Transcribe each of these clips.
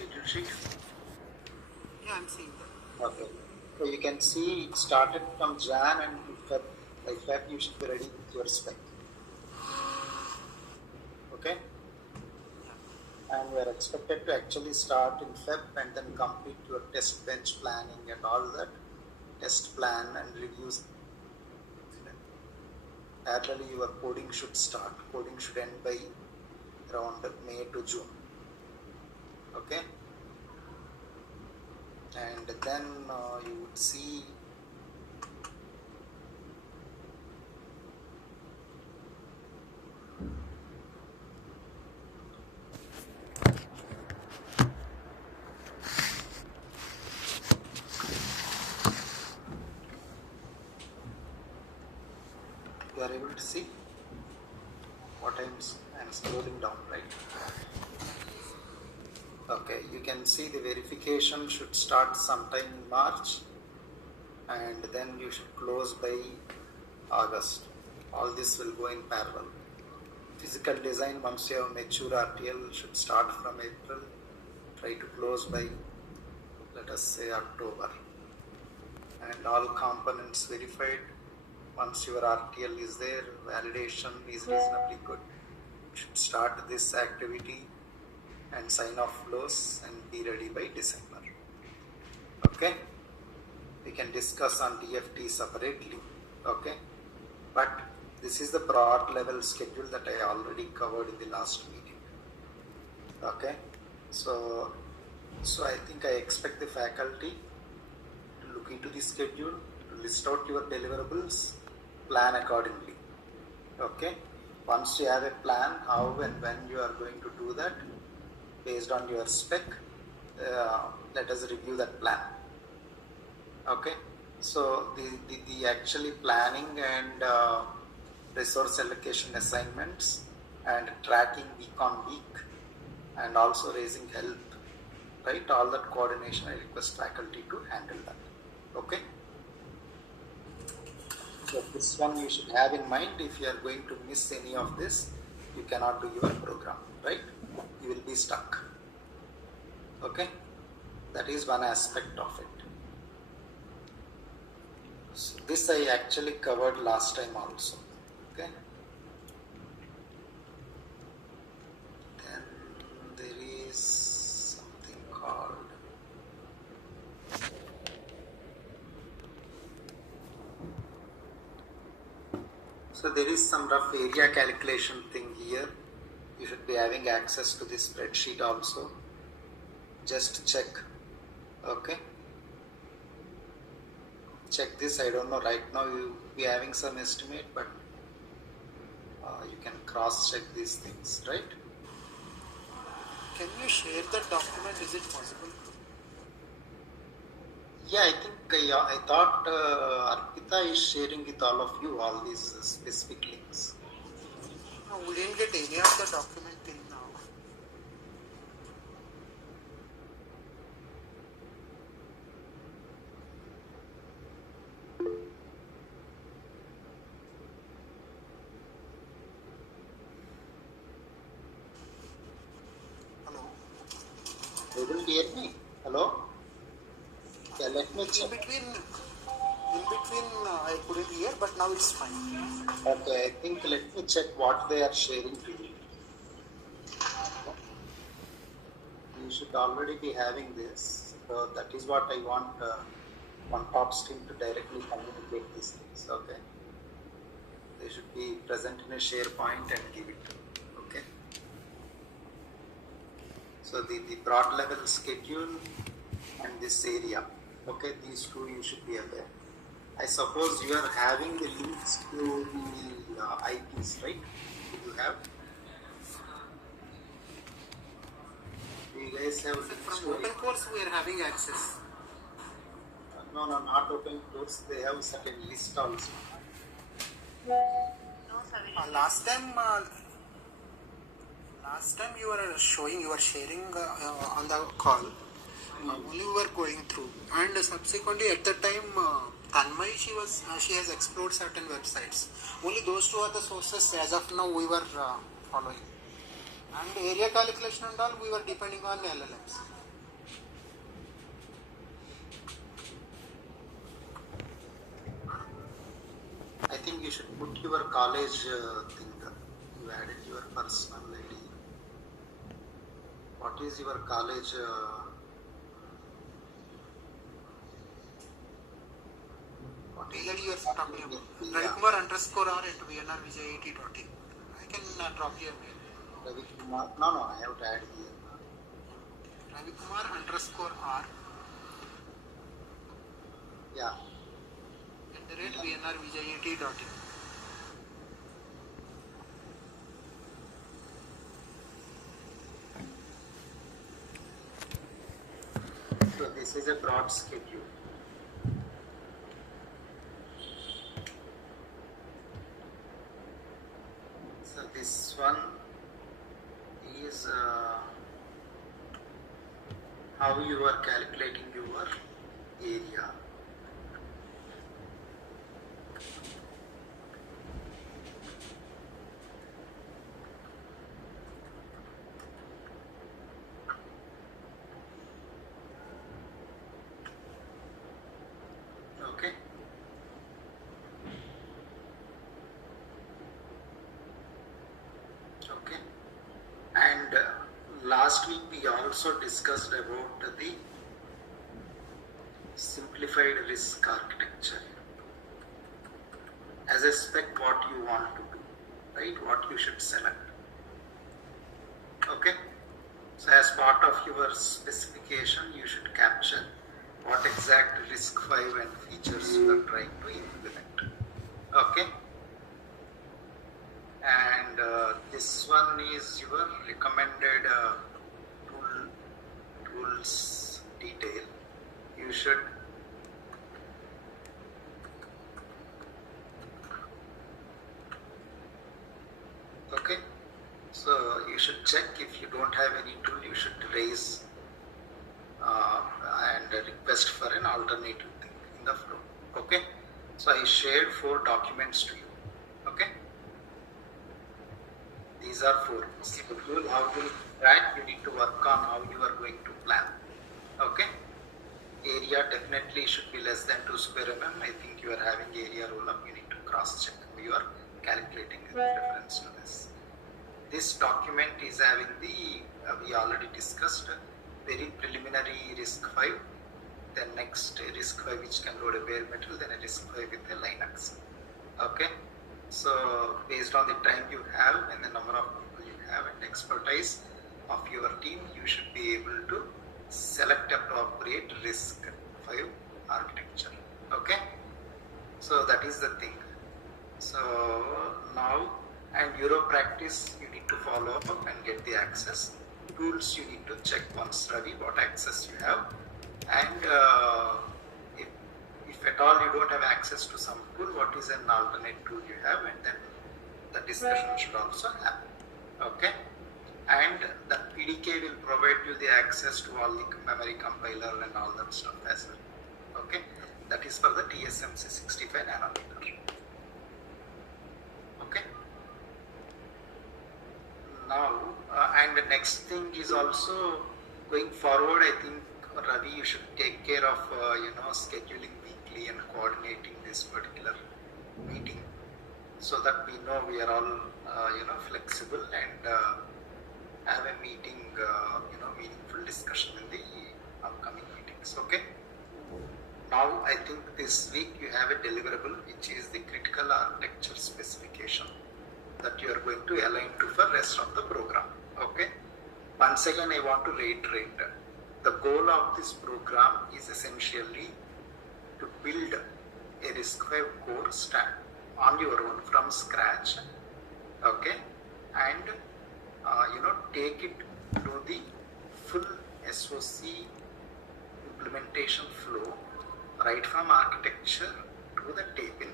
schedule sheet? Yeah, I'm seeing that. Okay. So you can see it started from Jan and Feb. By Feb, you should be ready with your spec. Okay. And we are expected to actually start in Feb and then complete your test bench planning and all that. Test plan and reviews. Parallelly, your coding should start. Coding should end by around May to June. Okay. And then you would see you are able to see what I'm scrolling down, right? Okay, you can see the verification should start sometime in March and then you should close by August. All this will go in parallel. Physical design, once you have mature RTL, should start from April. Try to close by, let us say, October. And all components verified. Once your RTL is there, validation is reasonably good. You should start this activity and sign off flows and be ready by December. Okay? We can discuss on DFT separately. Okay? But this is the broad level schedule that I already covered in the last meeting. Okay? So I think I expect the faculty to look into the schedule, to list out your deliverables, plan accordingly. Okay? Once you have a plan, how and when you are going to do that, based on your spec, let us review that plan. Okay? So the actually planning and resource allocation assignments and tracking week on week and also raising help, right? All that coordination, I request faculty to handle that. Okay? So this one you should have in mind. If you are going to miss any of this, you cannot do your program, right? You will be stuck. Okay? That is one aspect of it. So this I actually covered last time also. Okay? Then there is something called so there is some rough area calculation thing here. You should be having access to this spreadsheet also. Just check. Okay? Check this. I don't know, right now you will be having some estimate, but you can cross check these things, right? Can you share that document? Is it possible? Yeah, I think I thought Arpita is sharing with all of you all these specific links. No, we didn't get any of the document till now. Hello? They will hear me. Hello? Yeah, let me check. In between, I couldn't hear, but now it's fine. Okay, I think let me check what they are sharing to you. You should already be having this. So that is what I want one top stream to directly communicate these things. Okay. They should be present in a SharePoint and give it. Okay. So the broad level schedule and this area. Okay, these two you should be aware. I suppose you are having the links to the IPs, right? Do you have? Do you guys have links From to open course, we are having access. No, not open course. They have certain list also. Last time you were showing, you were sharing on the call. Only we were going through, and subsequently at the time, Tanmay, she has explored certain websites. Only those two are the sources as of now we were following. And area calculation and all, we were depending on LLMs. you should put your college thing. You added your personal ID. What is your college? What is Legally, you are talking about Yeah. Ravikumar _R at vnrvijayit.in. I can drop you a mail. Ravi Kumar? No, I have to add here. Ravikumar _R Yeah. at vnrvijayit.in. So this is a broad schedule. So this one is how you are calculating your area. Okay. Okay. And last week we also discussed about the simplified risk architecture. As a spec, what you want to do, right? What you should select. Okay. So as part of your specification, you should capture what exact risk 5 and features you are trying to implement. Okay. And this one is your recommended tools detail. You should okay. So you should check if you don't have any tool, you should raise and request for an alternative thing in the flow. Okay. So I shared 4 documents to you. Okay. These are 4. Schedule, how to track, you need to work on how you are going to plan. Okay. Area definitely should be less than 2 square mm. I think you are having area roll up. You need to cross check. You are calculating with reference to this. This document is having the, we already discussed, very preliminary risk 5. Then next risk 5 which can load a bare metal, then a risk 5 with a Linux. Okay. So based on the time you have and the number of people you have and expertise of your team, you should be able to select appropriate risk 5 architecture. Okay. So that is the thing. So now, and Euro practice you need to follow up and get the access. Tools you need to check once Ravi what access you have, and if at all you don't have access to some tool, what is an alternate tool you have, and then the discussion should also happen. Okay. And the PDK will provide you the access to all the memory compiler and all that stuff as well. Okay. That is for the TSMC 65 nanometer. Okay. Now, and the next thing is also going forward, I think Ravi, you should take care of scheduling weekly and coordinating this particular meeting, so that we know we are all flexible and have a meeting, meaningful discussion in the upcoming meetings. Okay. Now I think this week you have a deliverable which is the critical architecture specification that you are going to align to for rest of the program. Okay. Once again, I want to reiterate, the goal of this program is essentially to build a RISC-V core stack on your own from scratch. Okay. And take it to the full SOC implementation flow, right from architecture to the tape-in.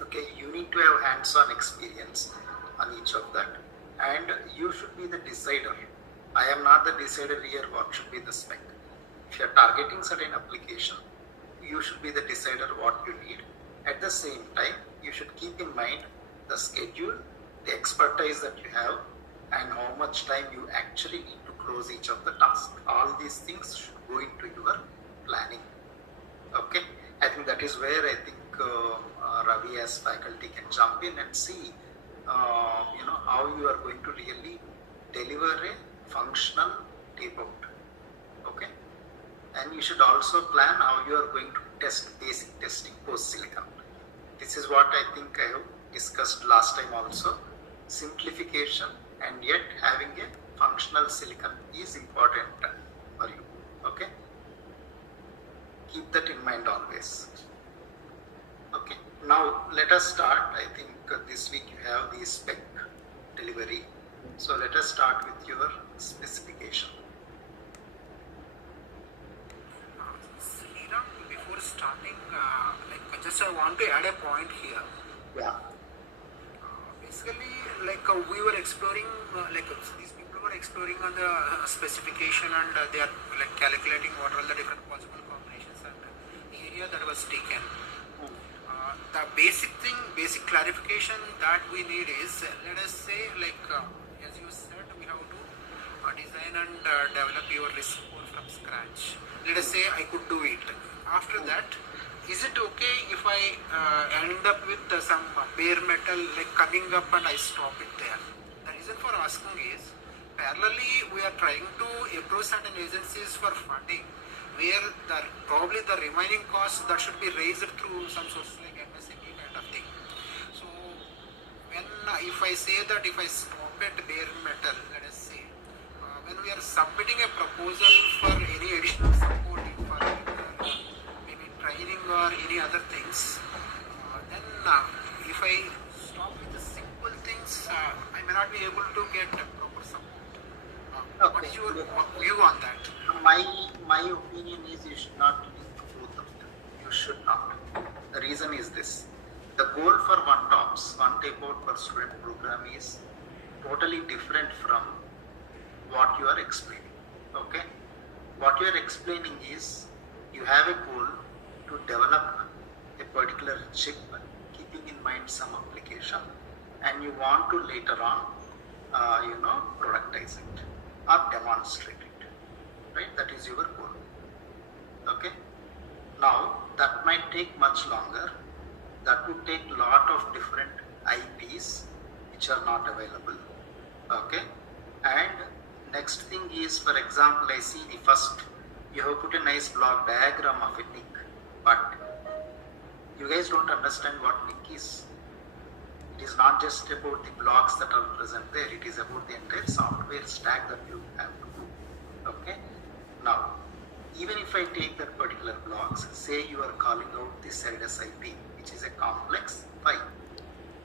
Okay, you need to have hands-on experience on each of that, and you should be the decider. I am not the decider here what should be the spec. If you are targeting certain application, you should be the decider what you need. At the same time, you should keep in mind the schedule, the expertise that you have, and how much time you actually need to close each of the tasks. All these things should go into your planning. Okay, I think that is where I think Ravi as faculty can jump in and see, how you are going to really deliver a functional tape out. Okay, and you should also plan how you are going to test basic testing post silicon. This is what I think I have discussed last time also. Simplification and yet having a functional silicon is important for you. Okay, keep that in mind always. Okay, now let us start. I think this week you have the spec delivery, so let us start with your specification. Sriram, before starting, just I want to add a point here. Yeah. Basically, we were exploring, these people were exploring on the specification, and they are calculating what are the different possible combinations and the area that was taken. The basic clarification that we need is, let us say, as you said, we have to design and develop your risk score from scratch. Let us say I could do it. After that, is it okay if I end up with some bare metal coming up and I stop it there? The reason for asking is, parallelly we are trying to approach certain agencies for funding, where probably the remaining costs that should be raised through some source like MSME kind of thing. So when if I say that if I stop at bare metal, let us say, when we are submitting a proposal for any additional support for maybe training or any other things, then if I stop with the simple things, I may not be able to get proper support. What is your view on that? My opinion is you should not link both of them. You should not. The reason is this: the goal for one tape out per student program is totally different from what you are explaining. Okay, what you are explaining is you have a goal to develop a particular chip, keeping in mind some application, and you want to later on, productize it or demonstrate it. Right? That is your goal. Okay. Now that might take much longer. That would take lot of different IPs which are not available. Okay. And next thing is, for example, I see the first you have put a nice block diagram of a NIC, but you guys don't understand what NIC is. It is not just about the blocks that are present there. It is about the entire software stack that you have to do. Okay. Now, even if I take that particular blocks, say you are calling out the SIDS IP, which is a complex file,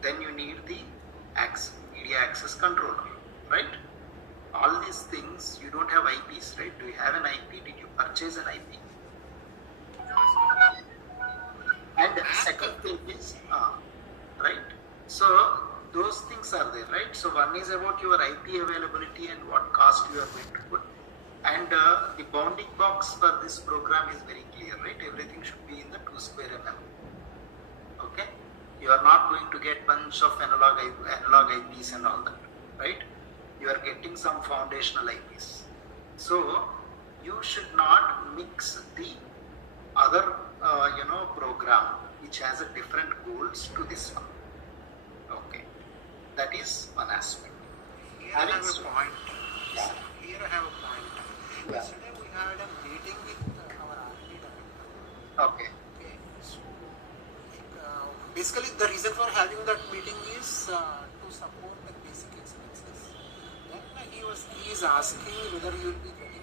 then you need the media access controller, right? All these things, you don't have IPs, right? Do you have an IP? Did you purchase an IP? And the second thing is, right? So those things are there, right? So one is about your IP availability and what cost you are going to put. And the bounding box for this program is very clear, right? Everything should be in the 2 square mm. Okay? You are not going to get bunch of analog IPs and all that, right? You are getting some foundational IPs. So you should not mix the other, program which has a different goals to this one. Okay, that is one aspect. Here I have a point. Here I have a point. Yeah. Yesterday we had a meeting with our R&D director. Okay. Okay. So basically the reason for having that meeting is to support the basic expenses. Then he is asking whether you will be getting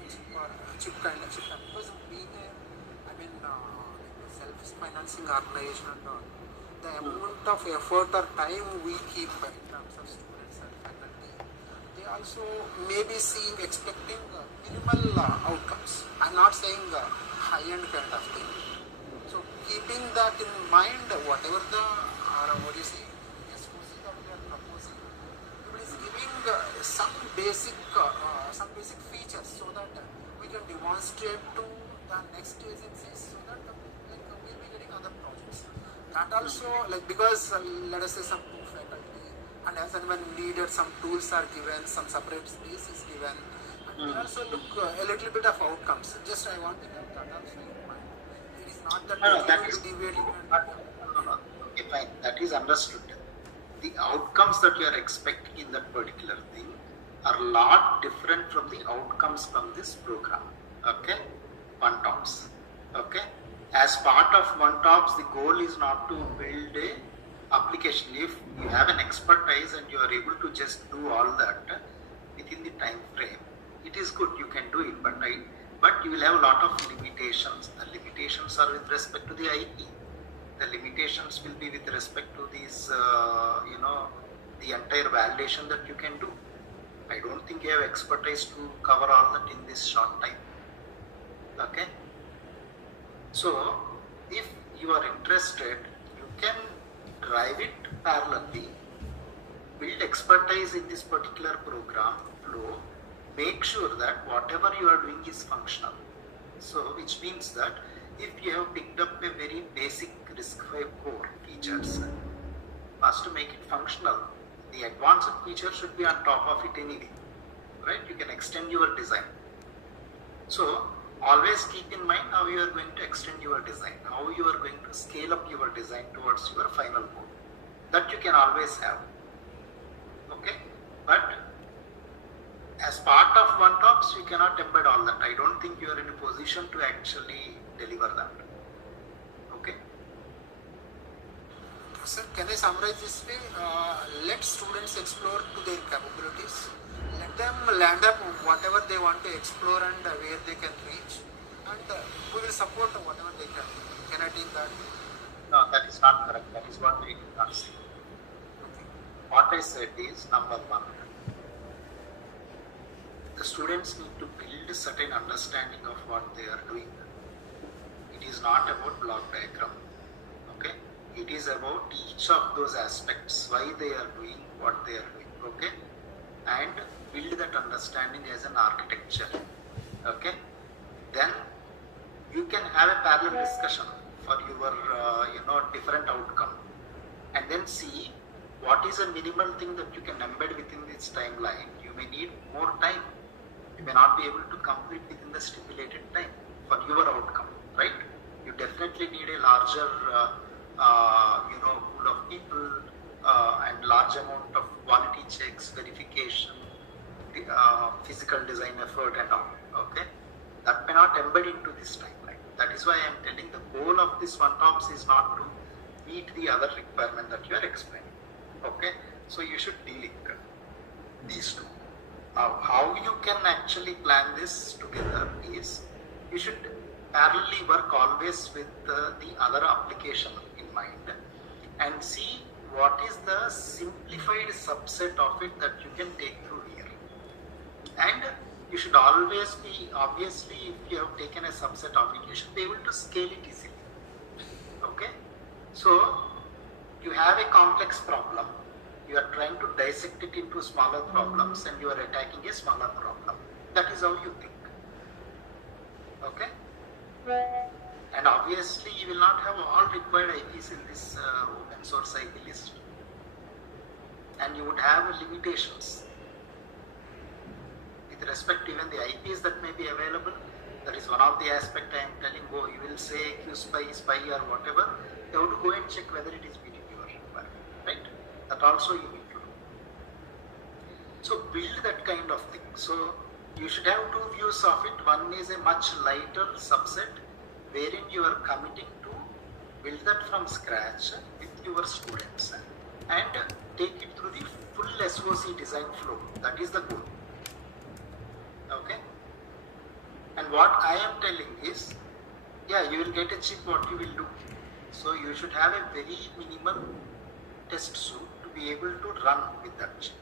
chip kind of chip, because being a self-financing organization and all, the amount of effort or time we keep in terms of students and faculty, they also may be expecting minimal outcomes. I'm not saying high-end kind of thing. So keeping that in mind, whatever the SOC that we are proposing, it is giving some basic features so that we can demonstrate to the next agencies, so that we'll be getting other projects. That also, because let us say some faculty, and as and when needed, some tools are given, some separate space is given, and we also look a little bit of outcomes. Just I want to have that also in mind. It is not that we are deviating. fine, that is understood. The outcomes that you are expecting in that particular thing are a lot different from the outcomes from this program. Okay, one tops. Okay, as part of one tops, the goal is not to build a application. If you have an expertise and you are able to just do all that within the time frame, it is good, you can do it, but you will have a lot of limitations. The limitations are with respect to the IP. The limitations will be with respect to these, the entire validation that you can do. I don't think you have expertise to cover all that in this short time. Okay. So, if you are interested, you can drive it parallelly, build expertise in this particular program flow, make sure that whatever you are doing is functional. So, which means that if you have picked up a very basic RISC-V core features, first to make it functional, the advanced feature should be on top of it anyway, right? You can extend your design. So, always keep in mind how you are going to extend your design, how you are going to scale up your design towards your final goal. That you can always have. Okay? But as part of one tops, you cannot embed all that. I don't think you are in a position to actually deliver that. Okay? Sir, can I summarize this way? Let students explore to their capabilities. Let them land up whatever they want to explore and where they can reach. And we will support whatever they can. Can I take that? No, that is not correct. That is what we did not say. Okay. What I said is, number one, the students need to build a certain understanding of what they are doing. It is not about block diagram. Okay? It is about each of those aspects, why they are doing what they are doing. Okay? And build that understanding as an architecture. Okay? Then you can have a parallel discussion for your different outcome, and then see what is a minimal thing that you can embed within this timeline. You may need more time. You may not be able to complete within the stipulated time for your outcome, right? You definitely need a larger pool of people and large amount of quality checks, verification, physical design effort and all. Okay, that may not embed into this timeline. That is why I am telling the goal of this one tops is not to meet the other requirement that you are explaining. Okay, so you should delink these two. Now, how you can actually plan this together is you should parallelly work always with the other application in mind and see what is the simplified subset of it that you can take through here. And you should always be, obviously, if you have taken a subset of it, you should be able to scale it easily. Okay? So, you have a complex problem. You are trying to dissect it into smaller problems and you are attacking a smaller problem. That is how you think. Okay? And obviously, you will not have all required IPs in this open source IP list. And you would have limitations. With respect to even the IPs that may be available, that is one of the aspects I am telling. You will say QSpy, spy or whatever. You have to go and check whether it is meeting your requirement, right? That also you need to do. So build that kind of thing. So you should have two views of it. One is a much lighter subset wherein you are committing to build that from scratch with your students and take it through the full SOC design flow. That is the goal. Okay? And what I am telling is, yeah, you will get a chip, what you will do. So you should have a very minimal test suite to be able to run with that chip,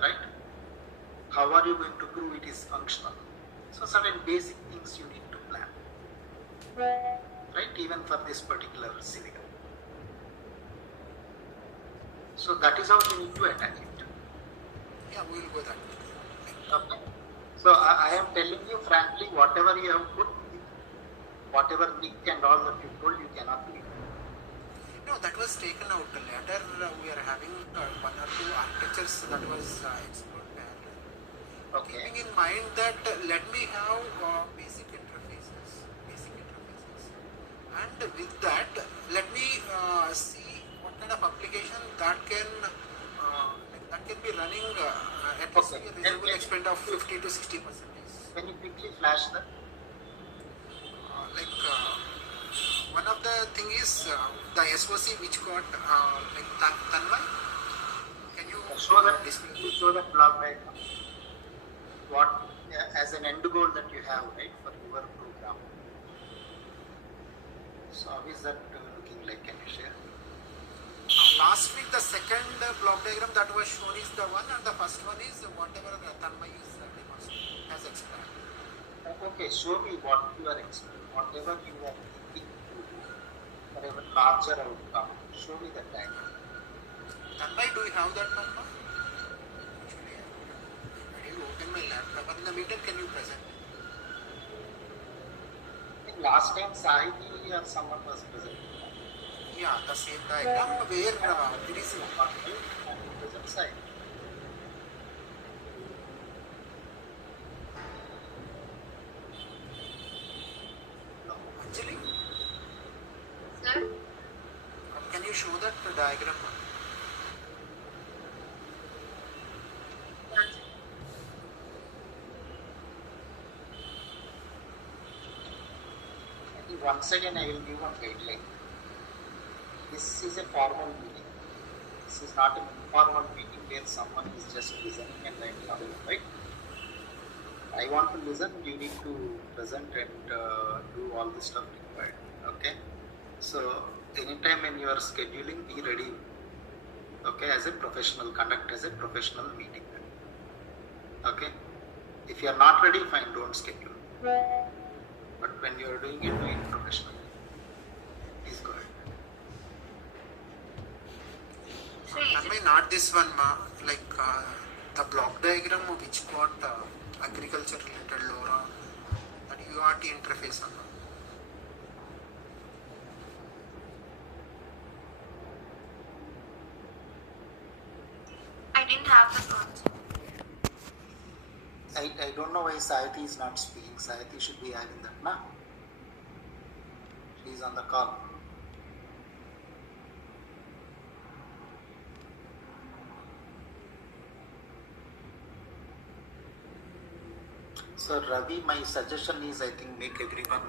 right? How are you going to prove it is functional? So certain basic things you need to plan, right? Even for this particular silicon. So that is how you need to attack it. Yeah, we will go that way. Okay. So I am telling you frankly, whatever you have put, whatever nick and all that you told, you cannot do it. No, that was taken out. Later, we are having one or two architectures that was explored there. Okay. Keeping in mind that let me have basic interfaces. And with that, let me see kind of application that can be running at least Okay. a reasonable extent of 50 to 60%. Can you quickly flash that? One of the thing is the SOC which got Tanmay. Can you Show that. display? You show that block diagram. What as an end goal that you have, right, for your program. So how is that looking like? Can you share? Last week the second block diagram that was shown is the one, and the first one is whatever Tanmay is has explained. Okay, show me what you are explaining, whatever you are thinking to do for a larger outcome. Show me the diagram. Tanmay, do you have that number? Actually, I didn't open my laptop. But in the meeting, can you present? I think last time Sahiti or someone was present. Yeah, the same diagram where it is. Present side. Anjali, Sir, can you show that diagram? I think once again I will give one guideline. This is a formal meeting. This is not an informal meeting where someone is just listening and then coming, right? I want to listen, you need to present and do all the stuff required. Okay? So, anytime when you are scheduling, be ready. Okay? As a professional, conduct as a professional meeting. Okay? If you are not ready, fine, don't schedule. But when you are doing it, do it professionally. Please go ahead. so is it, Tanmay, not this one, ma. The block diagram which got agriculture related LoRa, that UART interface. I didn't have the concept. I don't know why Sahiti is not speaking. Sahiti should be having that, na? She is on the call. So Ravi, my suggestion is I think make everyone